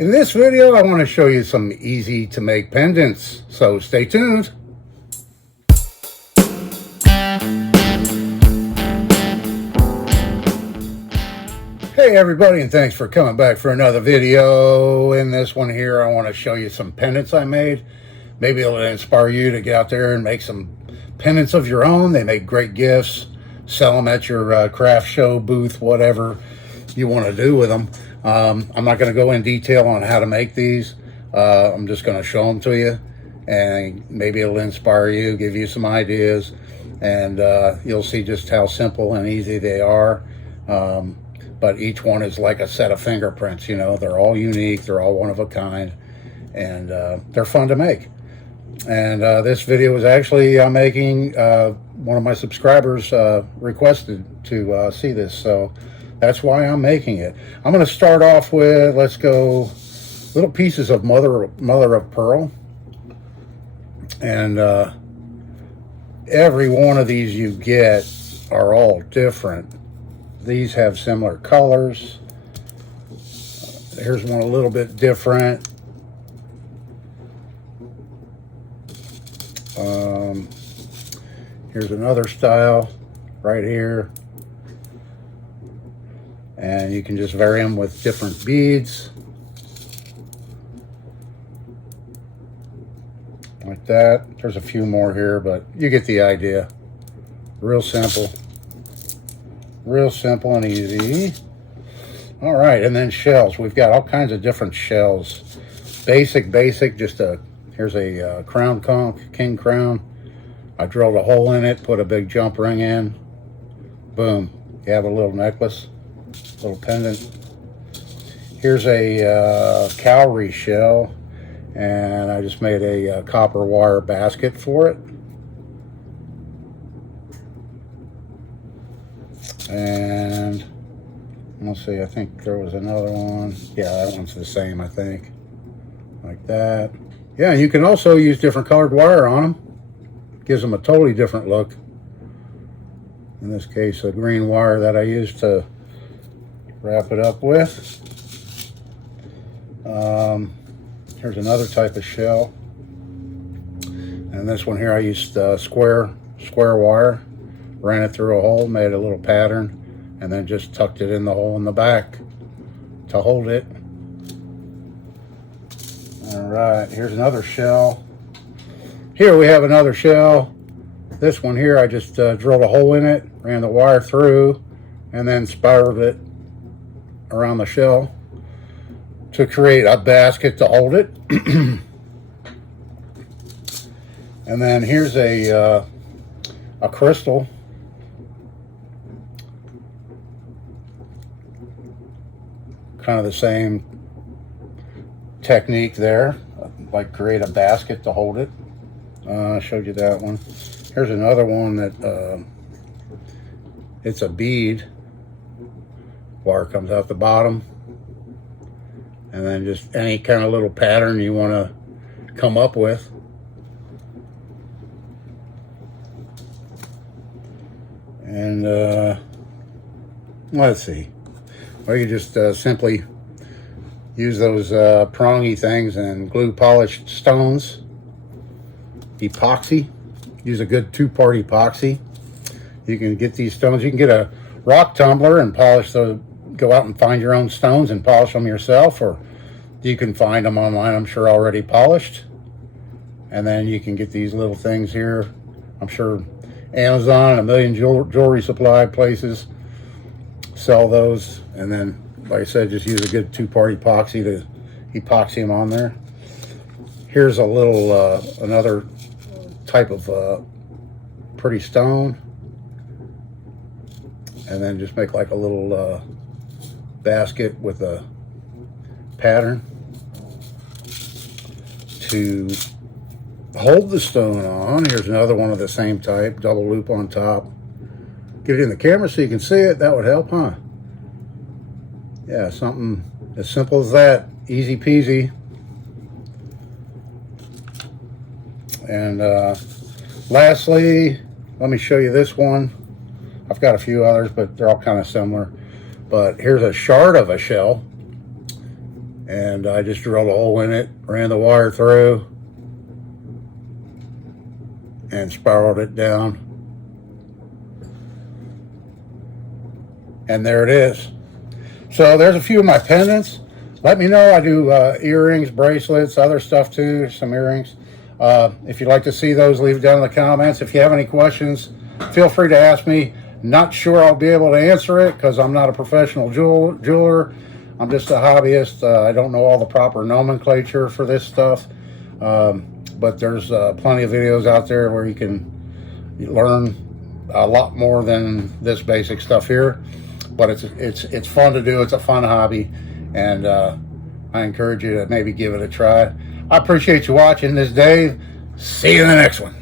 In this video, I want to show you some easy to make pendants, so stay tuned. Hey everybody, and thanks for coming back for another video. In this one here, I want to show you some pendants I made. Maybe it'll inspire you to get out there and make some pendants of your own. They make great gifts. Sell them at your craft show, booth, whatever you want to do with them. I'm not going to go in detail on how to make these. I'm just going to show them to you, and maybe it'll inspire you, give you some ideas, and you'll see just how simple and easy they are. But each one is like a set of fingerprints, you know. They're all unique, they're all one of a kind, and they're fun to make. And this video was actually making, one of my subscribers requested to see this, so that's why I'm making it. I'm going to start off with, let's go, little pieces of mother of pearl. And every one of these you get are all different. These have similar colors. Here's one a little bit different. Here's another style right here. And you can just vary them with different beads. Like that. There's a few more here, but you get the idea. Real simple. Real simple and easy. All right, and then shells. We've got all kinds of different shells. Basic, just here's a crown conch, king crown. I drilled a hole in it, put a big jump ring in. Boom, you have a little necklace, little pendant. Here's a cowrie shell, and I just made a copper wire basket for it. And let's see, I think there was another one. Yeah, that one's the same, I think. Like that. Yeah, and you can also use different colored wire on them. Gives them a totally different look. In this case, a green wire that I used to wrap it up with. Here's another type of shell. And this one here I used square wire. Ran it through a hole, made a little pattern, and then just tucked it in the hole in the back to hold it. All right, here's another shell. Here we have another shell. This one here, I just drilled a hole in it, ran the wire through, and then spiraled it around the shell to create a basket to hold it. And then here's a crystal. Kind of the same technique there, like create a basket to hold it. I showed you that one. Here's another one that it's a bead. Wire comes out the bottom, and then just any kind of little pattern you want to come up with. And let's see. Well, you just simply use those prongy things and glue polished stones. Epoxy. Use a good 2-part epoxy. You can get these stones. You can get a rock tumbler and polish those. Go out and find your own stones and polish them yourself, or you can find them online, I'm sure, already polished. And then you can get these little things here. I'm sure Amazon and a million jewelry supply places sell those. And then, like I said, just use a good 2-part epoxy to epoxy them on there. Here's a little another type of pretty stone, and then just make like a little basket with a pattern to hold the stone on. Here's another one of the same type, double loop on top. Get it in the camera so you can see it. That would help, huh? Yeah, something as simple as that. Easy peasy. And lastly, let me show you this one. I've got a few others, but they're all kind of similar. But here's a shard of a shell, and I just drilled a hole in it, ran the wire through, and spiraled it down. And there it is. So there's a few of my pendants. Let me know. I do earrings, bracelets, other stuff too, some earrings. If you'd like to see those, leave it down in the comments. If you have any questions, feel free to ask me. Not sure I'll be able to answer it because I'm not a professional jeweler. I'm just a hobbyist. I don't know all the proper nomenclature for this stuff. But there's plenty of videos out there where you can learn a lot more than this basic stuff here. But it's fun to do. It's a fun hobby, and I encourage you to maybe give it a try. I appreciate you watching this, Dave. See you in the next one.